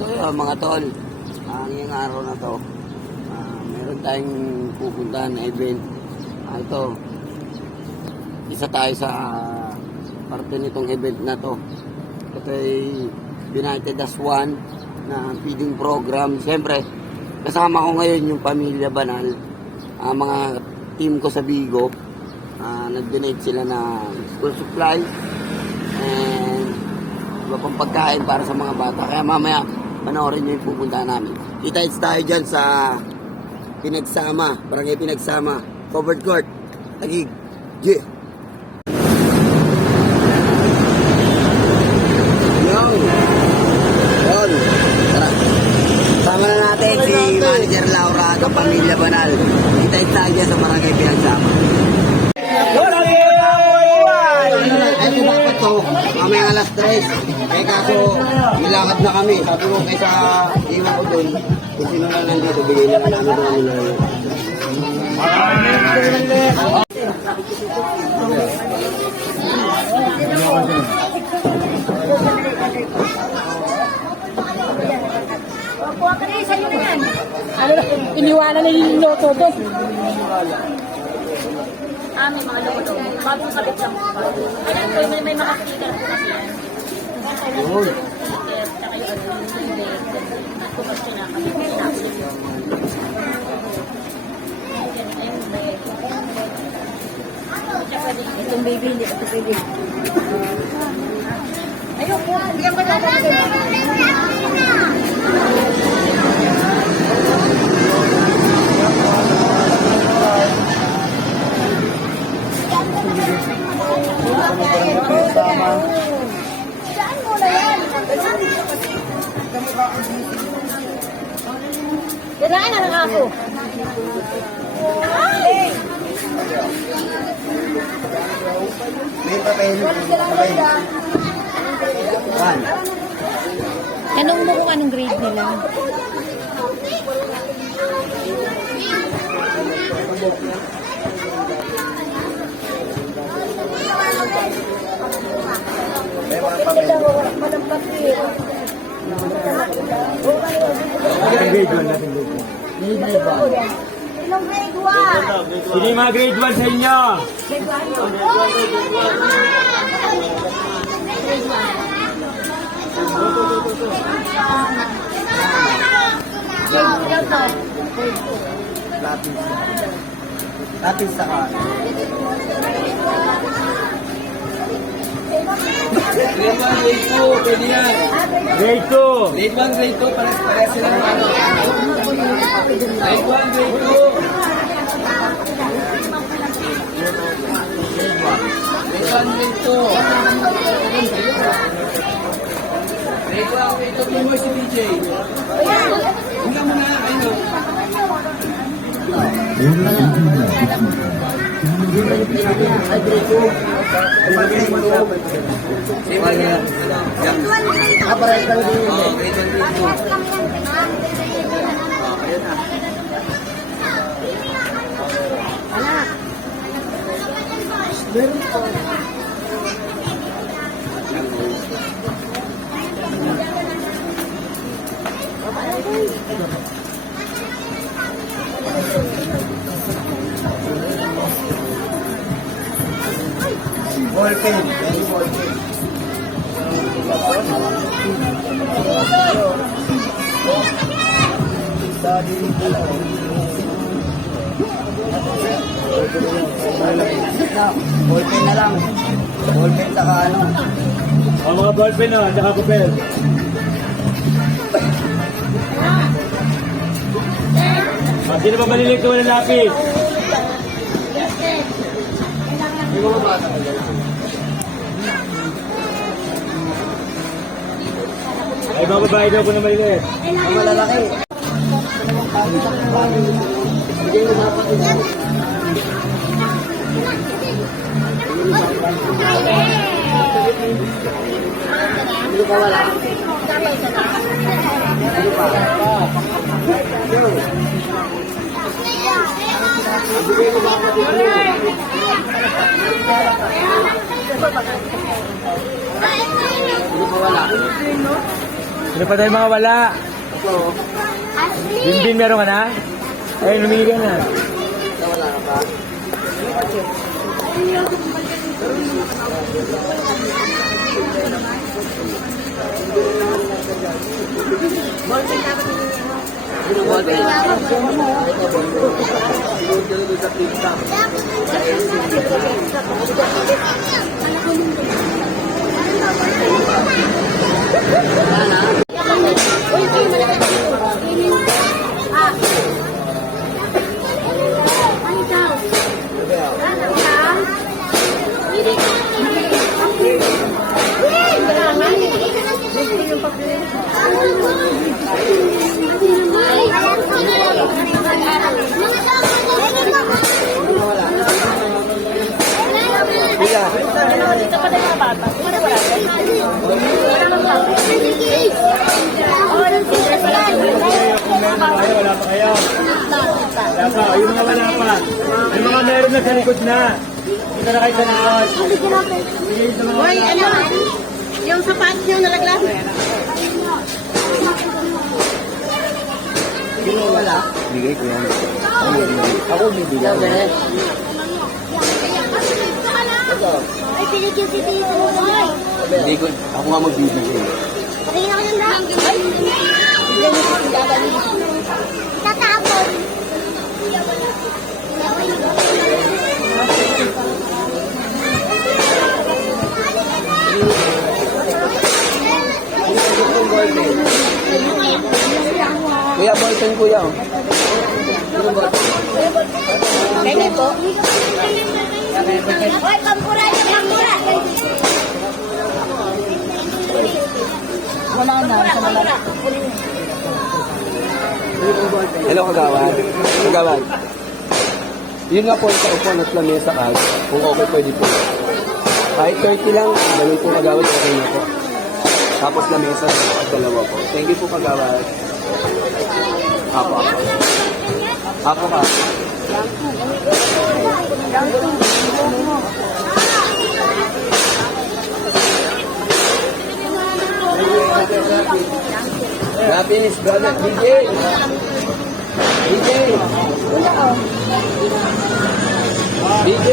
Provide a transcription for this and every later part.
So yun mga tol, ngayong araw na to, meron tayong pupuntahan na event. Ito, isa tayo sa parte nitong event na to. Ito ay United as One na feeding program. Siyempre, kasama ko ngayon yung Pamilya Banal, mga team ko sa Bigo. Nag-donate sila na school supply and iba pang pagkain para sa mga bata. Kaya mamaya panoorin nyo yung pupuntahan namin. Kita-its tayo dyan sa Pinagsama, Barangay Pinagsama, Covered Court, Taguig. Yeah. Yun. Tara. Sama na natin si Manager Laura at ang Pamilya Banal. Kita-its tayo dyan sa Barangay Pinagsama. Ito dapat to, mamayang alas 3. Eh kaso, nilakad na kami. Sabi ko kaysa iwan ko dun, kung sino na nandito, bigay na namin doon nila. Kuha ka rin, sa'yo na yan. Iniwanan na yung loto doon. May mga loto. Bagong kabit lang. Ayan, may mga sticker po kasi yan. Yun. Sticker, tsaka yung kung sinakabit. Itong baby, hindi ito pwede. Ayun po, bigyan pa natin. Saan mo na yan? Kailangan na lang ako. May papel. Tanong mo kung anong grade nila. Ilang grade 1? Sino yung mga grade 1 sa inyo? Lapis sa ka. Grade 1, grade 2, pwede yan. Grade 2. Grade 1, grade 2, pares sila ng ano. Grade 1, grade 2. Grade 1, grade 2. Grade 1, grade 2, mo si DJ. Hanggang mo na, ayun. Ay, grade 2. Aparay ka din. Ballpen, very ballpen. Ballpen na lang. Ballpen saka ano. Ang mga ballpen na, saka papel. Sino ba maliliit ko ng lapis? Yung mga bata ka dyan. Ay, mga babae daw po na maliliit. Ang malalaki. Bigay mo dapat ito. Hindi pa wala. Hindi pa. Bigay mo dapat ito. Hindi pa wala. Sino pa tayo mga wala? Ito. Binbin, meron ka na? Ay, lumili ka na. Ito, wala na ba? Sino ba ito? Kuya. Dito pa tayo mga bata. Wala wala. Wala nang bata. Oh, yung teachers wala. Wala pa kayo. Wala pa. Yung mga wala pa. Yung mga meron na sa likod na. Dito na kayo sa likod. Sige, sa mga Hoy, wala. ano? Yung sapatos nyo nalaglag. Sino wala? Bigay ko yan. Ako bibigyan. Ay, pilig yung si Tito mo boy. Hindi ko, ako nga magbibigay. Pakinggan ko ng lahat. Ay, tatapon. Kuya, boyfriend kuya. Kaya po. Hoy, pampura yung pampura. Wala na. Sa malala. Hello, kagawad. Kagawad. Yun nga po sa upuan at lamesa ka. Kung okay, pwede po. Kahit 30 lang, ganun po kagawad, okay na po. Tapos lamesa at dalawa po. Thank you po kagawad. Apo, apo. Apo ka. Happiness, brother. DJ. DJ. DJ.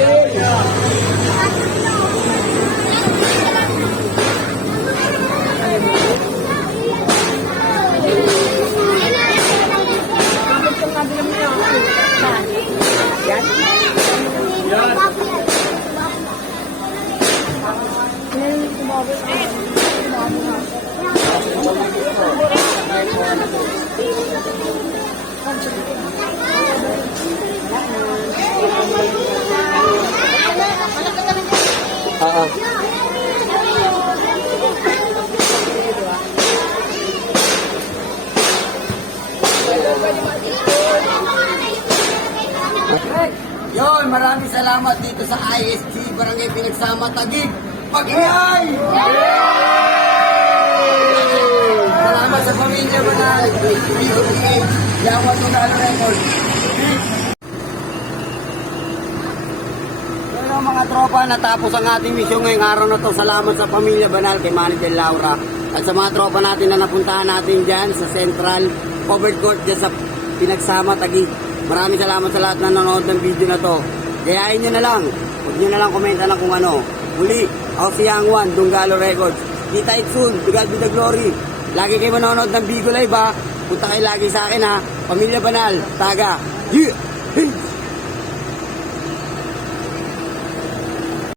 Yon, maraming salamat dito sa ISG Barangay Pinagsama Taguig. Pag-iay! Salamat sa pamilya mo na yawa to na record. Pero mga tropa, natapos ang ating misyon ngayong araw na to. Salamat sa pamilya Banal, kay Manager Laura. At sa mga tropa natin na napuntahan natin dyan sa Central Covered Court dyan sa Pinagsama Taguig. Maraming salamat sa lahat na nanonood ng video na to. Gayahin nyo na lang. Huwag nyo na lang komenta lang kung ano. Muli, ako si Yang Juan, Dunggalo Records. Kita it soon. To God be the glory. Lagi kayo manonood ng Bigo Live ha. Punta kayo lagi sa akin ha. Pamilya Banal. Taga. Yeah! Hey!